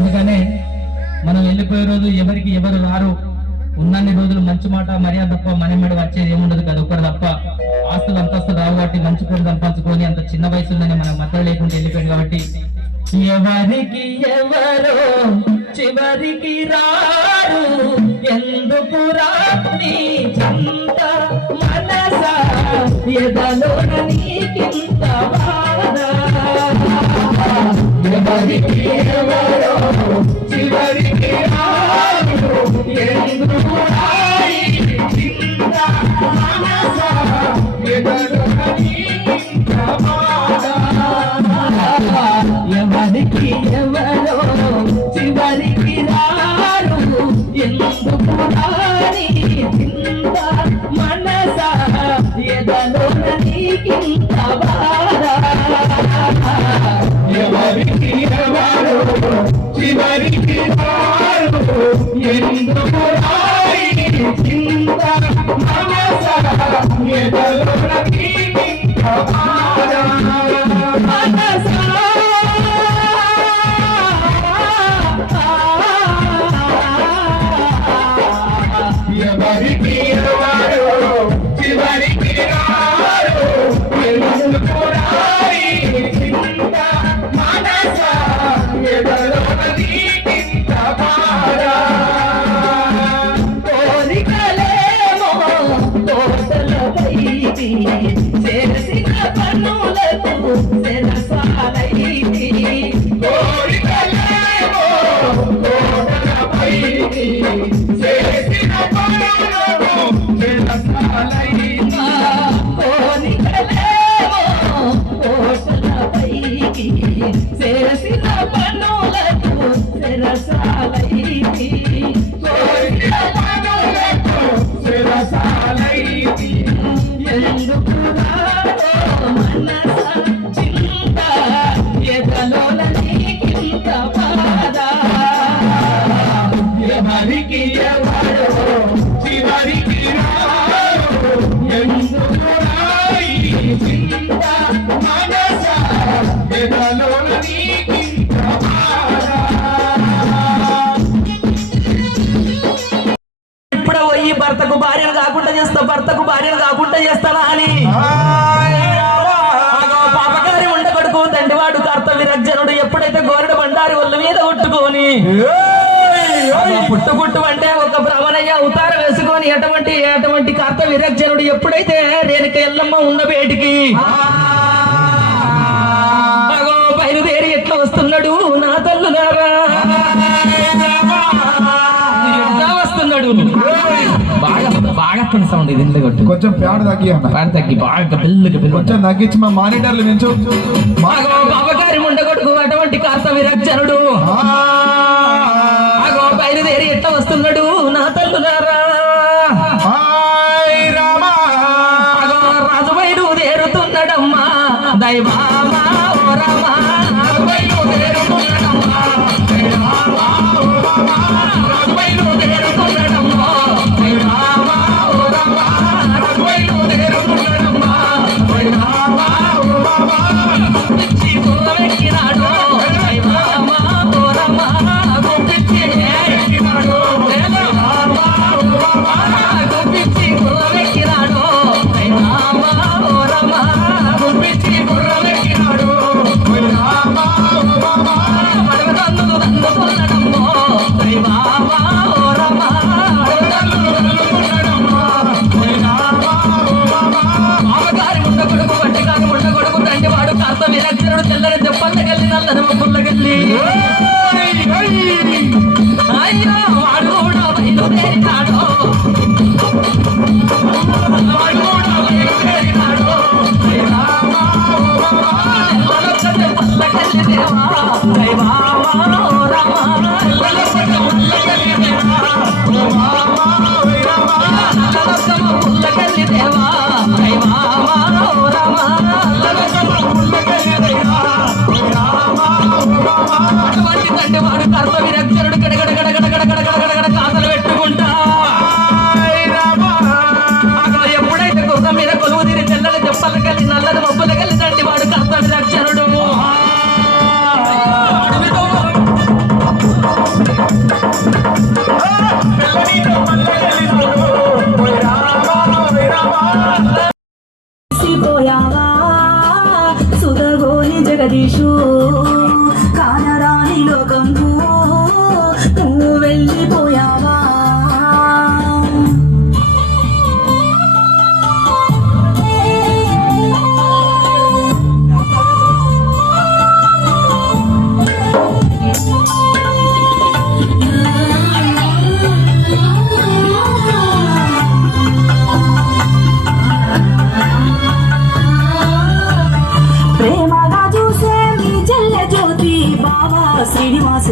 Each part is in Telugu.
అందుకనే మనం వెళ్ళిపోయే రోజు ఎవరికి ఎవరు రారు, ఉన్నన్ని రోజులు మంచి మాట మర్యాద తప్ప మన మీద వచ్చేది ఏముండదు కదా, ఒకటి తప్ప. ఆస్తులు అంతస్తు రావు కాబట్టి మంచి పేరు సంపాదించుకొని అంత చిన్న వయసులోనే మన మద్దతు లేకుండా వెళ్ళిపోయాడు కాబట్టి ఎవరికి ఎవరో చివరికి రారు, ఎందుకు రాని చింత మనసా ఎదలోన నీకింత బాధ. ఎవరికి ఎవరో చివరికి రారు, ఎందుకు రాని చింత మనసా ఎదలోన నీకింత బాధ. ఎవరికి ఎవరో చివరికి రారు, ఎందుకు రాని చింత మనసా ఎదలోన నీకింత బాధ. ఎవరికి ఎవరో చివరికి రారు, ఎందుకు రాని చింత మనసా ఎదలోన నీకింత బాధ. ఎవరికి ఎవరో చివరికి రారు, ఎందుకు రాని చింత మనసా ఎదలోన నీకింత బాధ. కోరికలేమో తోటలపైకి, చేసిన పనులకు సెరసాలైకి. కోరికలేమో తోటలపైకి, చేసిన పనులకు సెరసాలైకి. కోరికలేమో తోటలపైకి, చేసిన పనులకు సెరసాలైకి. కోరిక పనులకు సెరసాలైకి. ఎందుకు రారో మనస చింత ఎదలోన నీకింత బాధ. ఎవరికి ఎవరో చివరికి రారు, ఎందుకు రాని చింత మనసా ఎదలోన నీకింత బాధ. ఇప్పుడు పోయి భర్తకు భార్యను కాకుండా చేస్తా, భర్తకు భార్యను కాకుండా చేస్తానా అని పాపగారి ఉండగొడుకు తండ్రివాడు కర్తవ్య రజ్జనుడు ఎప్పుడైతే గోరడు బండారి ఒళ్ళ మీద కొట్టుకొని పుట్టు అంటే ఒక బ్రహ్మణయ్య అవతారం వేసుకొని అటువంటి కర్తవ్య రజ్జనుడు ఎప్పుడైతే రేణుక ఎల్లమ్మ ఉన్న బయటికి బయలుదేరి ఎట్లా వస్తున్నాడు నా తల్లులారా, ఎట్లా వస్తున్నాడు. బాగా సౌండ్ ఇది కొట్టు, కొంచెం ప్యాడ్ తగ్గి ప్యాడ్ తగ్గి బాగా పిల్లకి కొంచెం తగ్గించి మా మానిటర్లు నించు. బాబగారి ముండగొడుకు అటువంటి కర్తవ్య రజ్జనుడు బయలుదేరి ఎట్లా వస్తున్నాడు నా తల్లులారా. రాజు బయలుదేరుతున్నాడమ్మా దైవామా ఓ రామా, రాజు బయలుదేరుతున్నాడమ్మా దైవామా ఓ రామా, రాజు బయలుదేరుతున్నాడమ్మా దైవామా ఓ రామా, రాజు బయలుదేరుతున్నాడమ్మా దైవామా ఓ రామా. పిచ్చి పుల్లవెక్కినాడు దైవామా ఓ రామా, పిచ్చి ఎక్కినాడు దైవామా ఓ రామా, పిచ్చి పుల్లవెక్కినాడు దైవామా ఓ రామా, పిచ్చి పుల్లవెక్కినాడు దైవామా ఓ రామా. మడగదన్నులు దండుతున్నాడమ్మో దైవామా ఓ రామా, మడగదన్నులు దండుతున్నాడమ్మో దైవామా ఓ రామా. మామగారి ఉండగొడుకు బట్టగారి ఉండగొడుకు తండ్రివాడు కర్తవ్య రక్షణుడు తెల్లని చెప్పందగల్లి నల్లని మొక్కులగల్లి. అయ్యో వాడు కూడా బయలుదేరినాడు, వాడు కూడా బయలుదేరినాడు దైవామా ఓ రామా, తెల్లనొక్కటి పల్లకల్లి దేవా దైవామా ఓ రామా, తెల్లనొక్కటి పల్లకల్లి దేవా దైవామా ఓ రామా, తెల్లనొక్కమ పుల్లకల్లి దేవా దైవామా ఓ రామా, తెల్లనొక్కమ పుల్లకల్లి దేవా దైవామా ఓ రామా. అటువంటి తండ్రివాడు కర్తవ్య రక్షణుడు గడగడ కాతలు పెట్టుకుంటా ఎప్పుడైతే గుర్రం మీద కొలువు తీరి తెల్లని చెప్పల కలిసి నల్లని మబ్బుల కలిసి తండ్రివాడు కర్తవ్య రక్షణుడు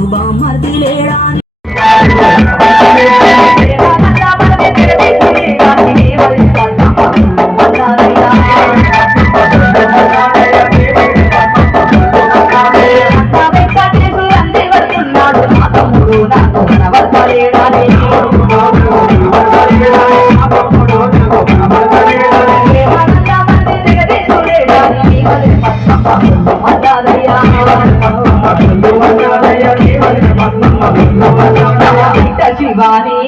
బామర్ది లేడా శివాని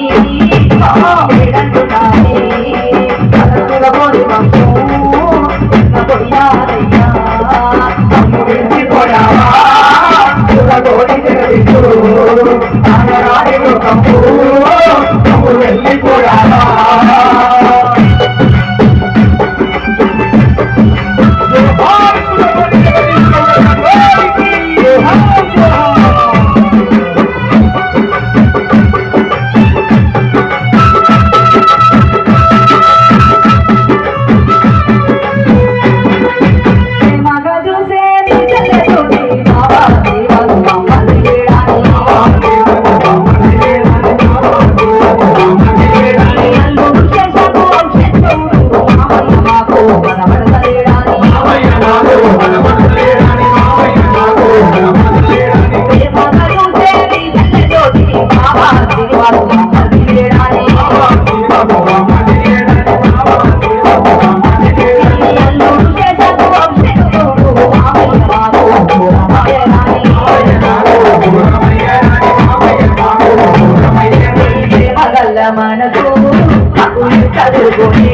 మనకు చదువుకొని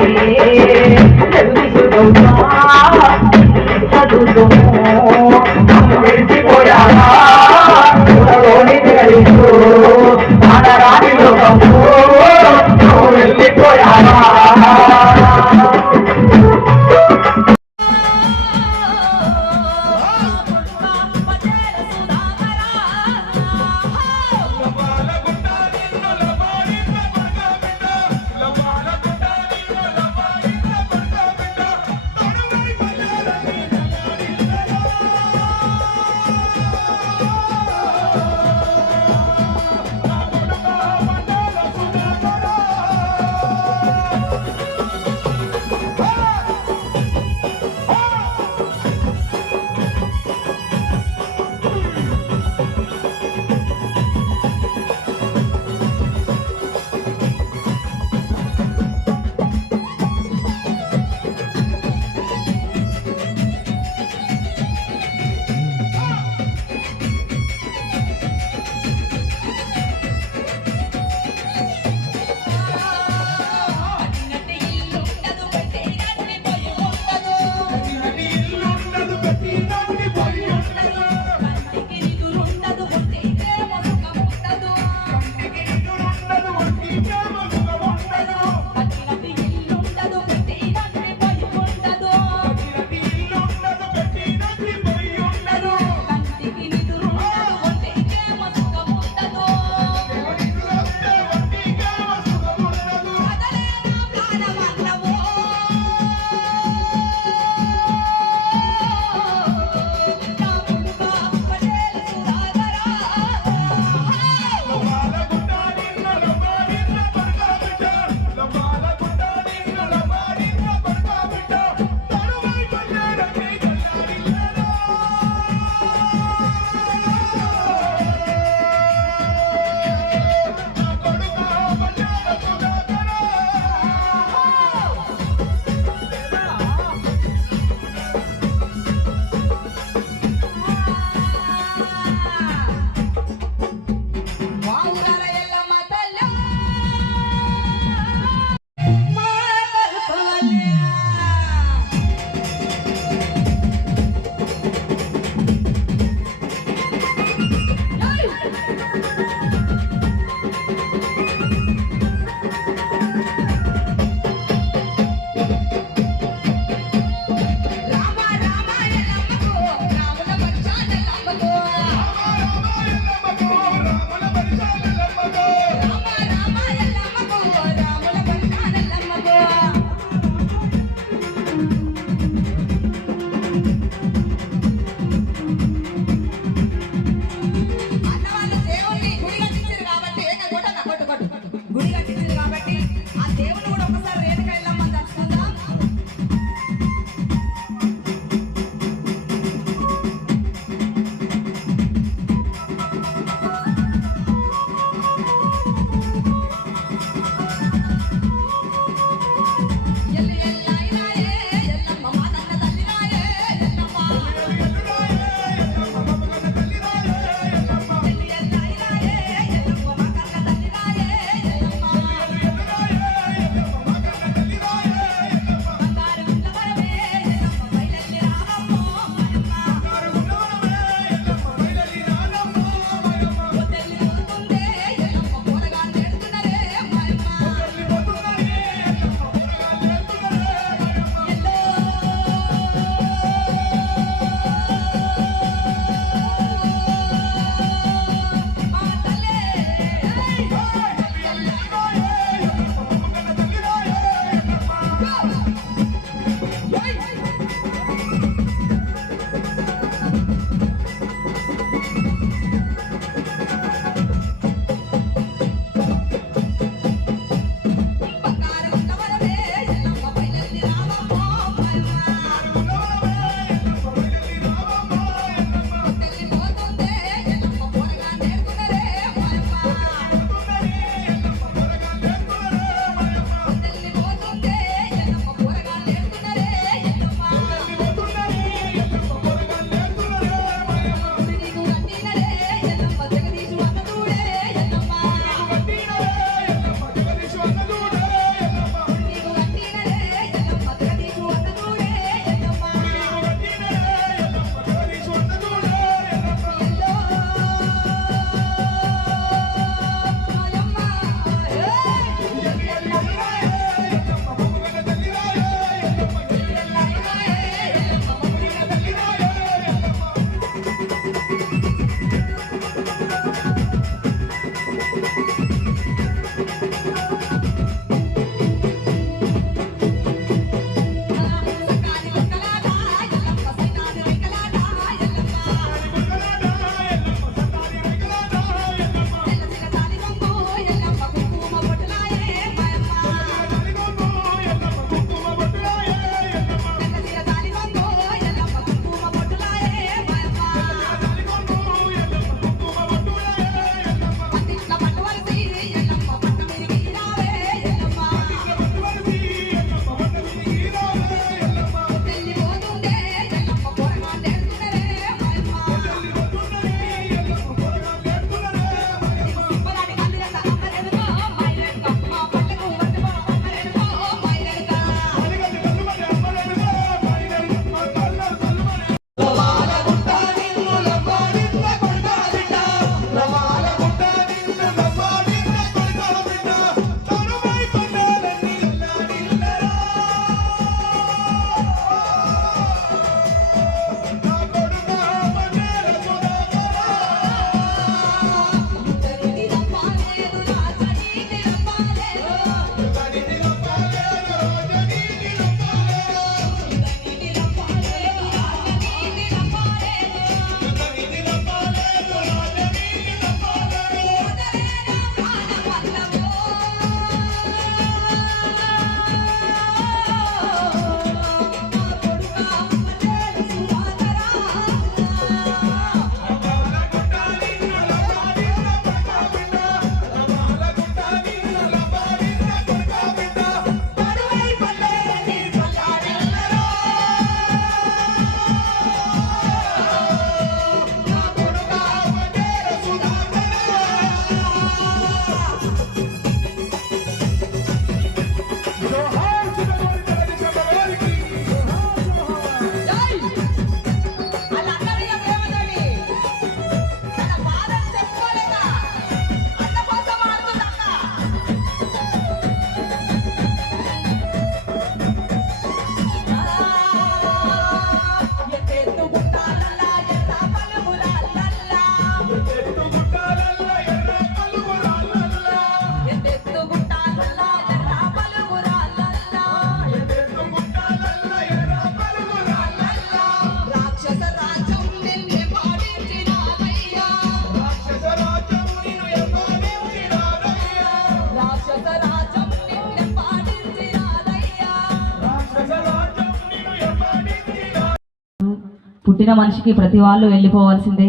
పుట్టిన మనిషికి ప్రతి వాళ్ళు వెళ్ళిపోవాల్సిందే.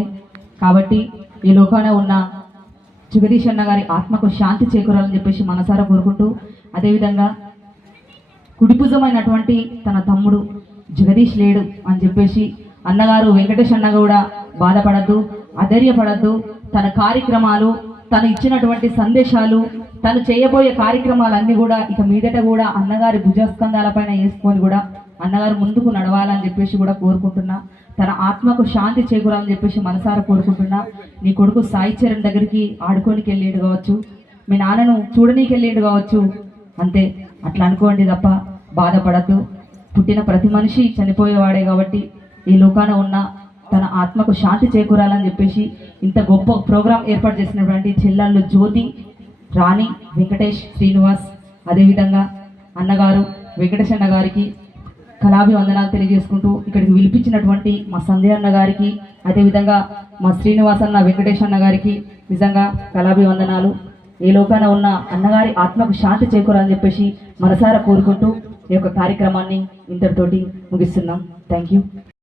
కాబట్టి ఈ లోకాన ఉన్న జగదీష్ అన్న గారి ఆత్మకు శాంతి చేకూరాలని చెప్పేసి మనసారా కోరుకుంటూ, అదేవిధంగా కుడిభుజమైనటువంటి తన తమ్ముడు జగదీష్ లేడు అని చెప్పేసి అన్నగారు వెంకటేష్ అన్న కూడా బాధపడద్దు, అధైర్యపడద్దు. తన కార్యక్రమాలు, తను ఇచ్చినటువంటి సందేశాలు, తను చేయబోయే కార్యక్రమాలన్నీ కూడా ఇక మీదట కూడా అన్నగారి భుజస్కంధాలపైన వేసుకొని కూడా అన్నగారు ముందుకు నడవాలని చెప్పేసి కూడా కోరుకుంటున్నా. తన ఆత్మకు శాంతి చేకూరాలని చెప్పేసి మనసారా కోరుకుంటున్నా. నీ కొడుకు సాయి చరణ్ దగ్గరికి ఆడుకోనికి వెళ్ళేడు కావచ్చు, మీ నాన్నను చూడనీకి వెళ్ళేడు కావచ్చు, అంతే. అట్లా అనుకోండి తప్ప బాధపడద్దు. పుట్టిన ప్రతి మనిషి చనిపోయేవాడే కాబట్టి ఈ లోకాన ఉన్న తన ఆత్మకు శాంతి చేకూరాలని చెప్పేసి ఇంత గొప్ప ప్రోగ్రాం ఏర్పాటు చేసినటువంటి చెల్లెళ్ళు జ్యోతి, రాణి, వెంకటేష్, శ్రీనివాస్, అదేవిధంగా అన్నగారు వెంకటేష్ అన్న గారికి కళాభి వందనాలు తెలియజేసుకుంటూ, ఇక్కడికి పిలిపించినటువంటి మా సంధ్య అన్న గారికి, అదేవిధంగా మా శ్రీనివాస్ అన్న, వెంకటేష్ అన్న గారికి నిజంగా కళాభి వందనాలు. ఈ లోకాన ఉన్న అన్నగారి ఆత్మకు శాంతి చేకూరాలని చెప్పేసి మనసారా కోరుకుంటూ ఈ యొక్క కార్యక్రమాన్ని ఇంతటితోటి ముగిస్తున్నాం. Thank you.